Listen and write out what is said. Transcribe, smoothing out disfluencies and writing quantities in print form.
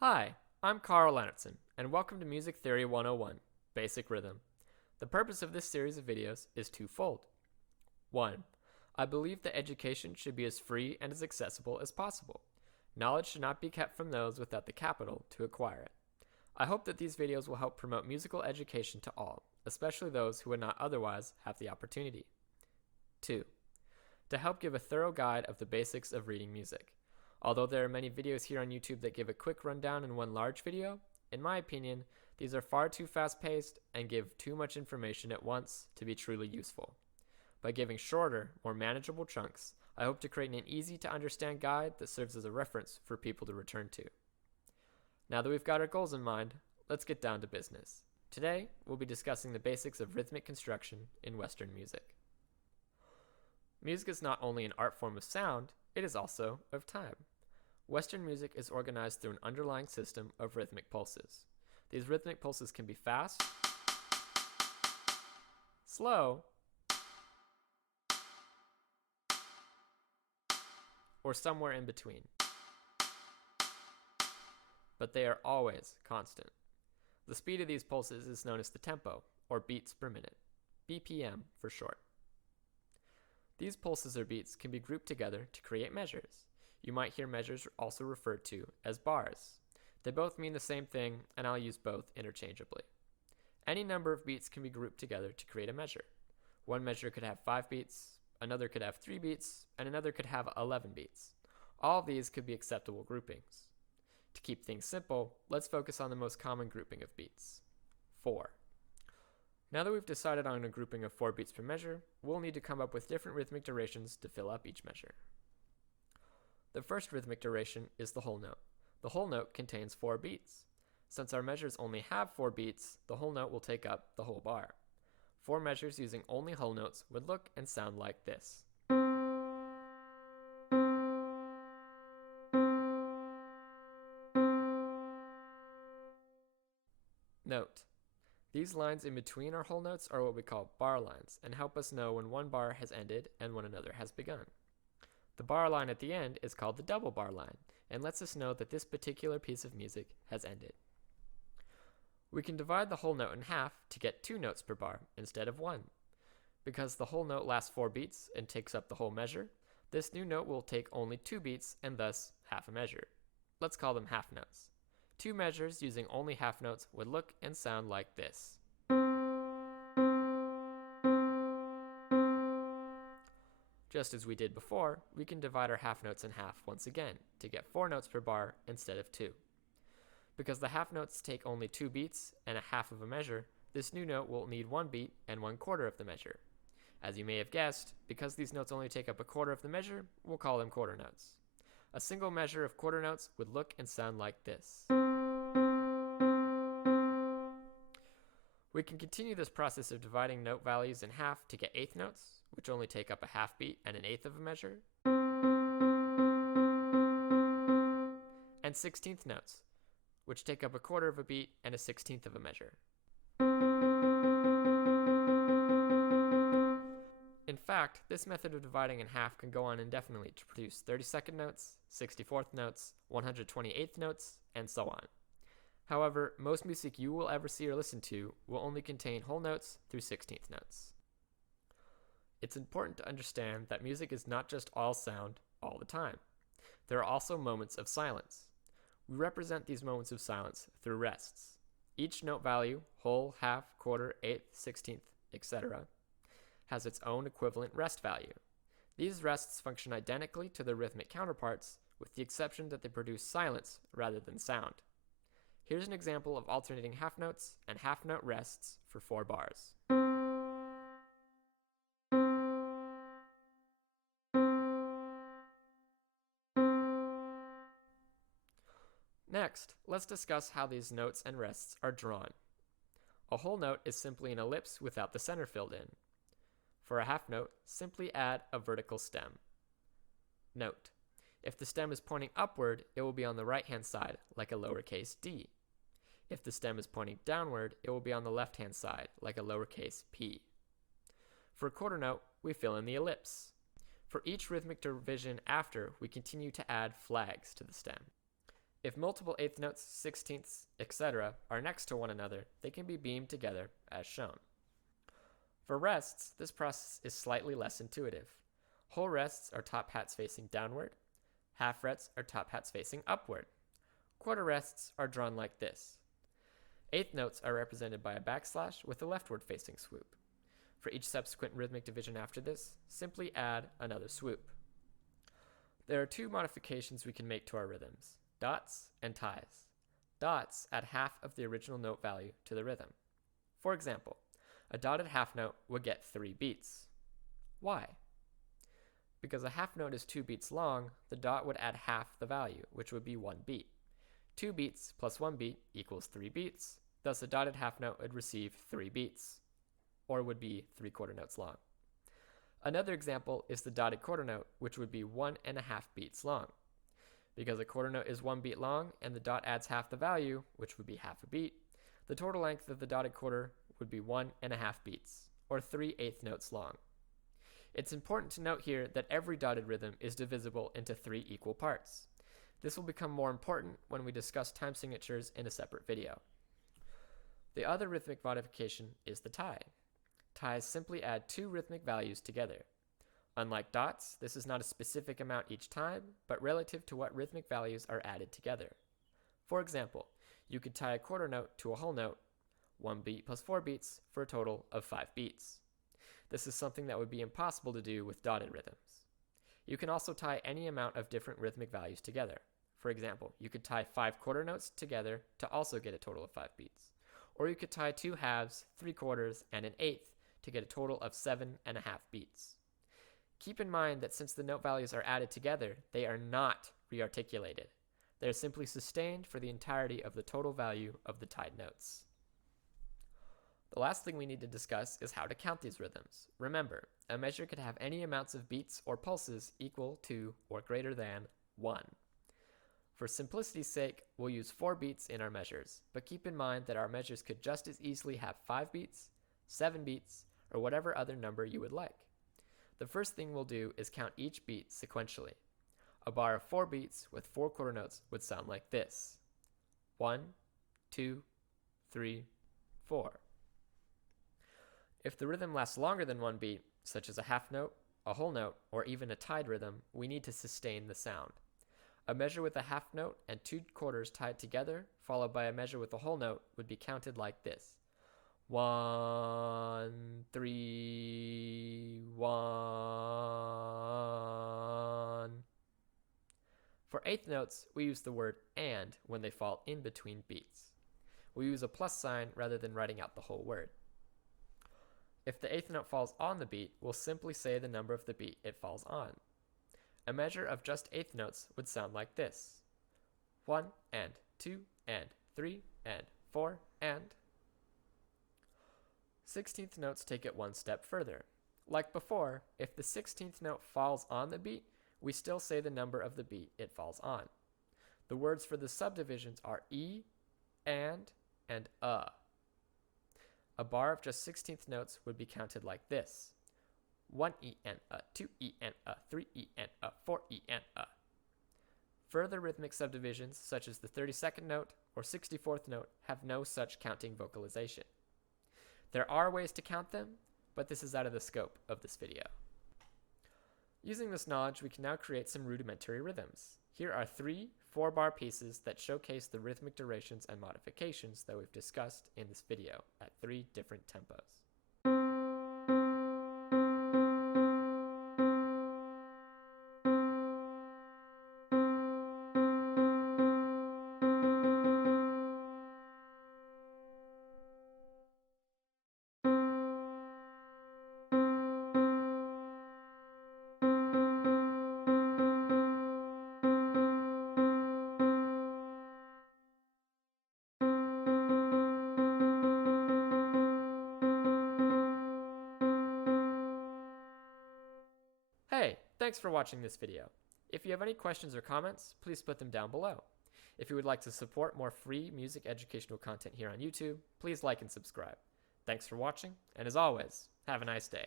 Hi, I'm Carl Leonardson, and welcome to Music Theory 101, Basic Rhythm. The purpose of this series of videos is twofold. 1. I believe that education should be as free and as accessible as possible. Knowledge should not be kept from those without the capital to acquire it. I hope that these videos will help promote musical education to all, especially those who would not otherwise have the opportunity. 2. To help give a thorough guide of the basics of reading music. Although there are many videos here on YouTube that give a quick rundown in one large video, in my opinion, these are far too fast-paced and give too much information at once to be truly useful. By giving shorter, more manageable chunks, I hope to create an easy-to-understand guide that serves as a reference for people to return to. Now that we've got our goals in mind, let's get down to business. Today, we'll be discussing the basics of rhythmic construction in Western music. Music is not only an art form of sound, it is also of time. Western music is organized through an underlying system of rhythmic pulses. These rhythmic pulses can be fast, slow, or somewhere in between. But they are always constant. The speed of these pulses is known as the tempo, or beats per minute, BPM for short. These pulses or beats can be grouped together to create measures. You might hear measures also referred to as bars. They both mean the same thing, and I'll use both interchangeably. Any number of beats can be grouped together to create a measure. One measure could have 5 beats, another could have 3 beats, and another could have 11 beats. All of these could be acceptable groupings. To keep things simple, let's focus on the most common grouping of beats, 4. Now that we've decided on a grouping of 4 beats per measure, we'll need to come up with different rhythmic durations to fill up each measure. The first rhythmic duration is the whole note. The whole note contains 4 beats. Since our measures only have 4 beats, the whole note will take up the whole bar. 4 measures using only whole notes would look and sound like this. Note: these lines in between our whole notes are what we call bar lines and help us know when one bar has ended and when another has begun. The bar line at the end is called the double bar line and lets us know that this particular piece of music has ended. We can divide the whole note in half to get 2 notes per bar instead of 1. Because the whole note lasts 4 beats and takes up the whole measure, this new note will take only 2 beats and thus half a measure. Let's call them half notes. 2 measures using only half notes would look and sound like this. Just as we did before, we can divide our half notes in half once again to get 4 notes per bar instead of 2. Because the half notes take only 2 beats and a half of a measure, this new note will need 1 beat and 1/4 of the measure. As you may have guessed, because these notes only take up a quarter of the measure, we'll call them quarter notes. A single measure of quarter notes would look and sound like this. We can continue this process of dividing note values in half to get eighth notes, which only take up a half beat and an eighth of a measure, and 16th notes, which take up a quarter of a beat and a 16th of a measure. In fact, this method of dividing in half can go on indefinitely to produce 32nd notes, 64th notes, 128th notes, and so on. However, most music you will ever see or listen to will only contain whole notes through 16th notes. It's important to understand that music is not just all sound all the time. There are also moments of silence. We represent these moments of silence through rests. Each note value, whole, half, quarter, eighth, 16th, etc., has its own equivalent rest value. These rests function identically to their rhythmic counterparts, with the exception that they produce silence rather than sound. Here's an example of alternating half notes and half note rests for 4 bars. Next, let's discuss how these notes and rests are drawn. A whole note is simply an ellipse without the center filled in. For a half note, simply add a vertical stem. Note: if the stem is pointing upward, it will be on the right-hand side, like a lowercase d. If the stem is pointing downward, it will be on the left-hand side, like a lowercase p. For a quarter note, we fill in the ellipse. For each rhythmic division after, we continue to add flags to the stem. If multiple eighth notes, sixteenths, etc. are next to one another, they can be beamed together as shown. For rests, this process is slightly less intuitive. Whole rests are top hats facing downward. Half rets are top hats facing upward. Quarter rests are drawn like this. Eighth notes are represented by a backslash with a leftward facing swoop. For each subsequent rhythmic division after this, simply add another swoop. There are two modifications we can make to our rhythms: dots and ties. Dots add half of the original note value to the rhythm. For example, a dotted half note would get 3 beats. Why? Because a half note is 2 beats long, the dot would add half the value, which would be 1 beat. 2 beats plus 1 beat equals 3 beats, thus a dotted half note would receive 3 beats, or would be 3/4 notes long. Another example is the dotted quarter note, which would be 1.5 beats long. Because a quarter note is 1 beat long and the dot adds half the value, which would be half a beat, the total length of the dotted quarter would be 1.5 beats, or 3/8 notes long. It's important to note here that every dotted rhythm is divisible into 3 equal parts. This will become more important when we discuss time signatures in a separate video. The other rhythmic modification is the tie. Ties simply add 2 rhythmic values together. Unlike dots, this is not a specific amount each time, but relative to what rhythmic values are added together. For example, you could tie a quarter note to a whole note, 1 beat plus 4 beats, for a total of 5 beats. This is something that would be impossible to do with dotted rhythms. You can also tie any amount of different rhythmic values together. For example, you could tie 5 quarter notes together to also get a total of 5 beats. Or you could tie 2 halves, 3/4, and an eighth to get a total of 7.5 beats. Keep in mind that since the note values are added together, they are not rearticulated. They are simply sustained for the entirety of the total value of the tied notes. The last thing we need to discuss is how to count these rhythms. Remember, a measure could have any amounts of beats or pulses equal to or greater than 1. For simplicity's sake, we'll use 4 beats in our measures, but keep in mind that our measures could just as easily have 5 beats, 7 beats, or whatever other number you would like. The first thing we'll do is count each beat sequentially. A bar of 4 beats with 4 quarter notes would sound like this: 1, 2, 3, 4. If the rhythm lasts longer than 1 beat, such as a half note, a whole note, or even a tied rhythm, we need to sustain the sound. A measure with a half note and 2 quarters tied together, followed by a measure with a whole note, would be counted like this: 1, 3, 1. For eighth notes, we use the word "and" when they fall in between beats. We use a plus sign rather than writing out the whole word. If the eighth note falls on the beat, we'll simply say the number of the beat it falls on. A measure of just eighth notes would sound like this: 1 and 2 and 3 and 4 and. 16th notes take it one step further. Like before, if the 16th note falls on the beat, we still say the number of the beat it falls on. The words for the subdivisions are e, and A bar of just 16th notes would be counted like this: 1 E and 2 E and 3 E and 4 E and Further rhythmic subdivisions, such as the 32nd note or 64th note, have no such counting vocalization. There are ways to count them, but this is out of the scope of this video. Using this knowledge, we can now create some rudimentary rhythms. Here are 3 4-bar pieces that showcase the rhythmic durations and modifications that we've discussed in this video at 3 different tempos. Hey, thanks for watching this video. If you have any questions or comments, please put them down below. If you would like to support more free music educational content here on YouTube, please like and subscribe. Thanks for watching, and as always, have a nice day.